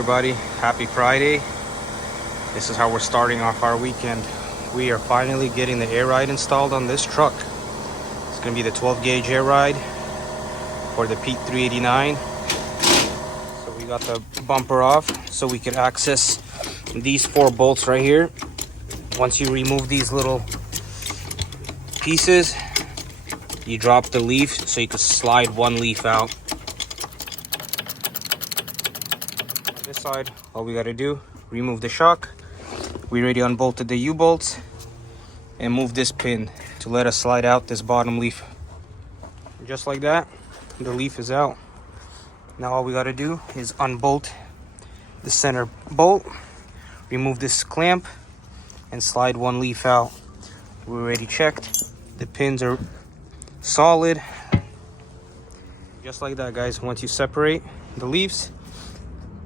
everybody, happy Friday. This is how we're starting off our weekend. We are finally getting the air ride installed on this truck. It's going to be the 12 gauge air ride for the Pete 389. So we got the bumper off so we can access these 4 bolts right here. Once you remove these little pieces, you drop the leaf so you can slide one leaf out. On this side, all we got to do, remove the shock. We already unbolted the U-bolts and move this pin to let us slide out this bottom leaf. Just like that, the leaf is out. Now all we got to do is unbolt the center bolt, remove this clamp, and slide one leaf out. We already checked. The pins are solid. Just like that, guys. Once you separate the leaves,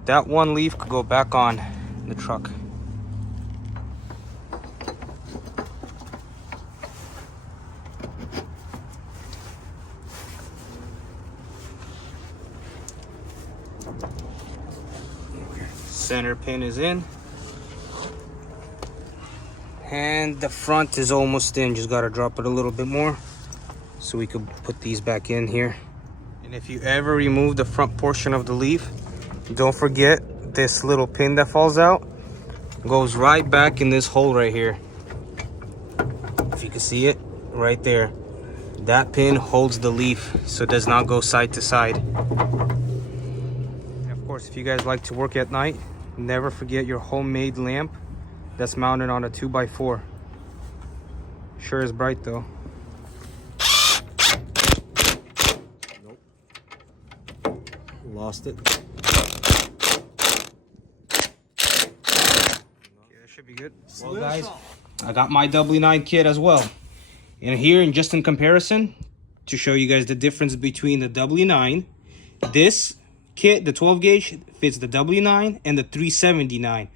that one leaf could go back on the truck. Center pin is in, and the front is almost in. Just gotta drop it a little bit more so we could put these back in here. And if you ever remove the front portion of the leaf, don't forget this little pin that falls out goes right back in this hole right here. If you can see it right there, that pin holds the leaf so it does not go side to side. And of course, if you guys like to work at night, never forget your homemade lamp that's mounted on a 2x4. Sure is bright though. Nope. Lost it. Okay, that should be good. Well guys, I got my W9 kit as well. And here, and just in comparison, to show you guys the difference between the W9, this kit, the 12 gauge, fits the W9 and the 379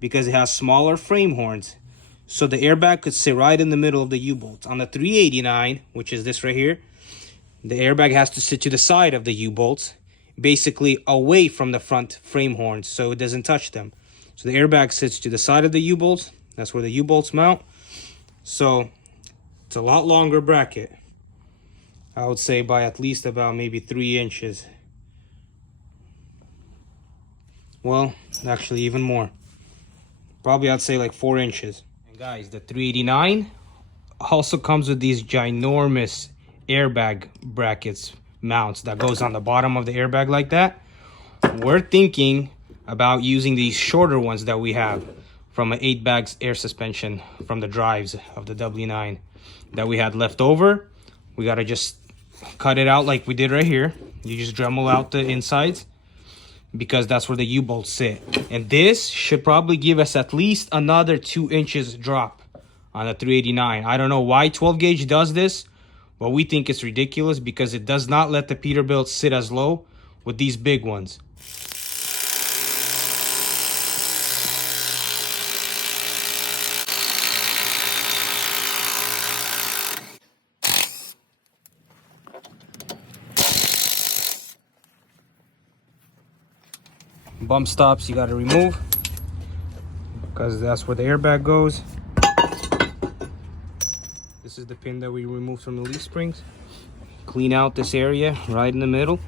because it has smaller frame horns. So the airbag could sit right in the middle of the U-bolt. On the 389, which is this right here, the airbag has to sit to the side of the U-bolts, basically away from the front frame horns so it doesn't touch them. So the airbag sits to the side of the U-bolts. That's where the U-bolts mount. So it's a lot longer bracket. I would say by at least about maybe 3 inches. Well, actually even more. Probably I'd say like 4 inches. And guys, the 389 also comes with these ginormous airbag brackets mounts that goes on the bottom of the airbag like that. We're thinking about using these shorter ones that we have from an 8 bags air suspension from the drives of the W9 that we had left over. We gotta just cut it out like we did right here. You just Dremel out the insides, because that's where the U-bolts sit. And this should probably give us at least another 2 inches drop on the 389. I don't know why 12 gauge does this, but we think it's ridiculous because it does not let the Peterbilt sit as low with these big ones. Bump stops you got to remove because that's where the airbag goes. This is the pin that we removed from the leaf springs. Clean out this area right in the middle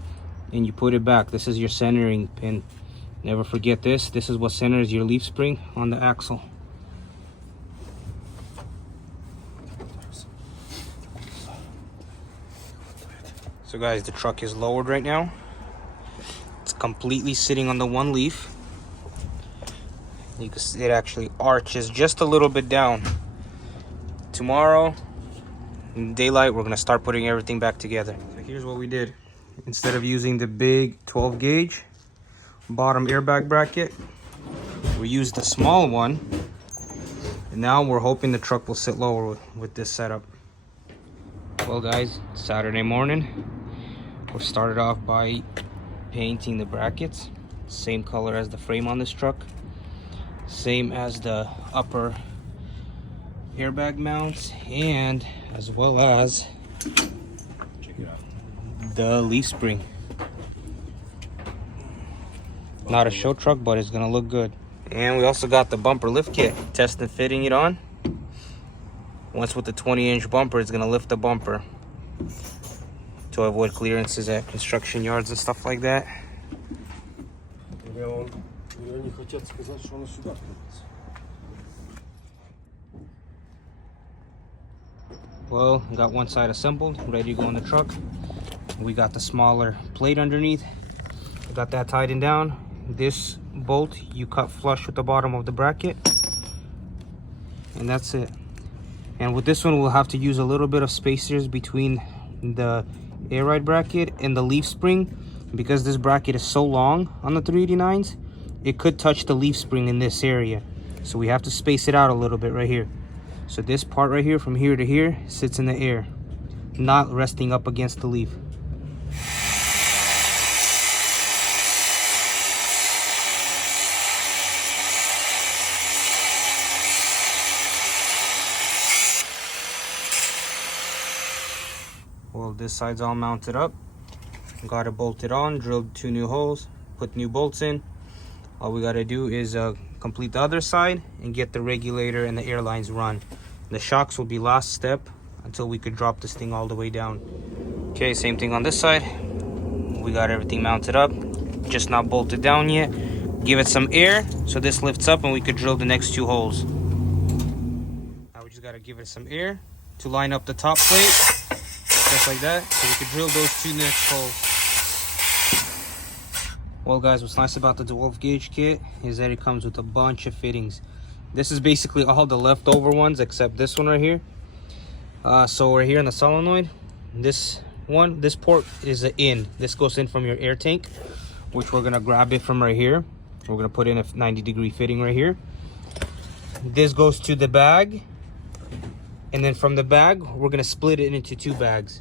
and you put it back. This is your centering pin. Never forget this. This is what centers your leaf spring on the axle. So guys, the truck is lowered right now. Completely sitting on the one leaf. You can see it actually arches just a little bit down. Tomorrow in daylight we're gonna start putting everything back together. So here's what we did. Instead of using the big 12 gauge bottom airbag bracket, we used the small one, and now we're hoping the truck will sit lower with this setup. Well guys, it's Saturday morning. We started off by painting the brackets, same color as the frame on this truck, same as the upper airbag mounts, and as well as the leaf spring. Not a show truck, but it's gonna look good. And we also got the bumper lift kit. Testing fitting it on. Once with the 20-inch bumper, it's gonna lift the bumper to avoid clearances at construction yards and stuff like that. Well, got one side assembled, ready to go in the truck. We got the smaller plate underneath. Got that tightened down. This bolt you cut flush with the bottom of the bracket, and that's it. And with this one, we'll have to use a little bit of spacers between the air ride bracket and the leaf spring, because this bracket is so long on the 389s, it could touch the leaf spring in this area. So we have to space it out a little bit right here. So this part right here, from here to here, sits in the air, not resting up against the leaf. Well, this side's all mounted up. Got it bolted on, drilled 2 new holes, put new bolts in. All we gotta do is complete the other side and get the regulator and the air lines run. The shocks will be last step until we could drop this thing all the way down. Okay, same thing on this side. We got everything mounted up, just not bolted down yet. Give it some air so this lifts up and we could drill the next 2 holes. Now we just gotta give it some air to line up the top plate. Just like that, so we could drill those 2 next holes. Well guys, what's nice about the 12 gauge kit is that it comes with a bunch of fittings. This is basically all the leftover ones except this one right here. So we're here in the solenoid. This port is an in. This goes in from your air tank, which we're gonna grab it from right here. We're gonna put in a 90-degree fitting right here. This goes to the bag. And then from the bag, we're gonna split it into 2 bags.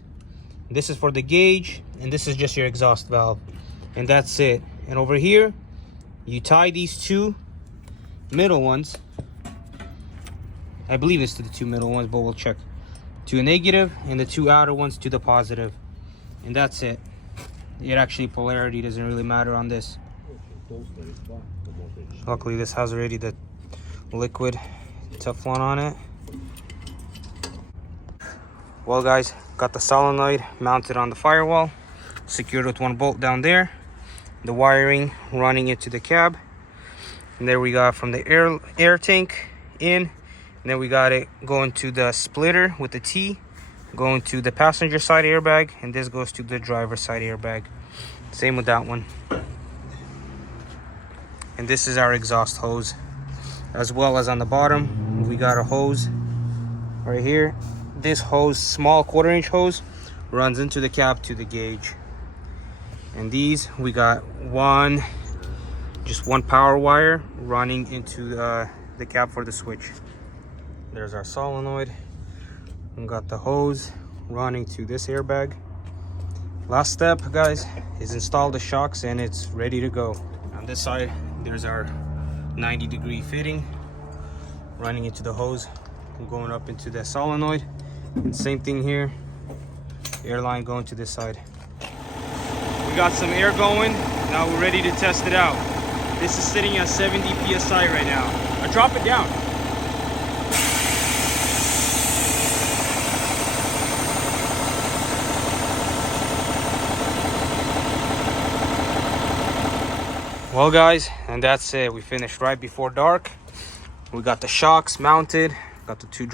This is for the gauge, and this is just your exhaust valve. And that's it. And over here, you tie these 2 middle ones. I believe it's to the 2 middle ones, but we'll check. To a negative, and the 2 outer ones to the positive. And that's it. It actually, polarity doesn't really matter on this. Luckily, this has already the liquid Teflon on it. Well guys, got the solenoid mounted on the firewall, secured with 1 bolt down there, the wiring running into the cab, and there we got from the air tank in, and then we got it going to the splitter with the T, going to the passenger side airbag, and this goes to the driver side airbag. Same with that one. And this is our exhaust hose, as well as on the bottom we got a hose right here. This hose, small 1/4-inch hose, runs into the cab to the gauge. And these, we got just one power wire running into the cab for the switch. There's our solenoid. We got the hose running to this airbag. Last step, guys, is install the shocks and it's ready to go. On this side, there's our 90-degree fitting running into the hose and going up into the solenoid. And same thing here, airline going to this side. We got some air going, now we're ready to test it out. This is sitting at 70 psi right now. I drop it down. Well guys, and that's it. We finished right before dark. We got the shocks mounted, got the 2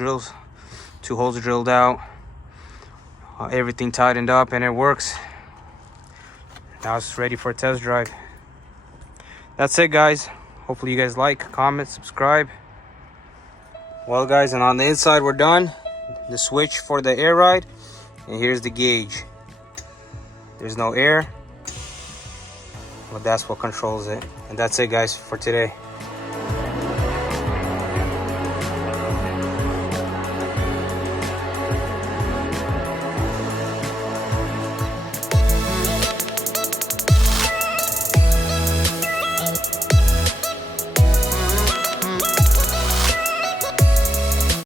holes drilled out, everything tightened up, and it works. Now it's ready for a test drive. That's it guys. Hopefully you guys like, comment, subscribe. Well guys, and on the inside we're done. The switch for the air ride, and here's the gauge. There's no air, but that's what controls it. And that's it guys for today.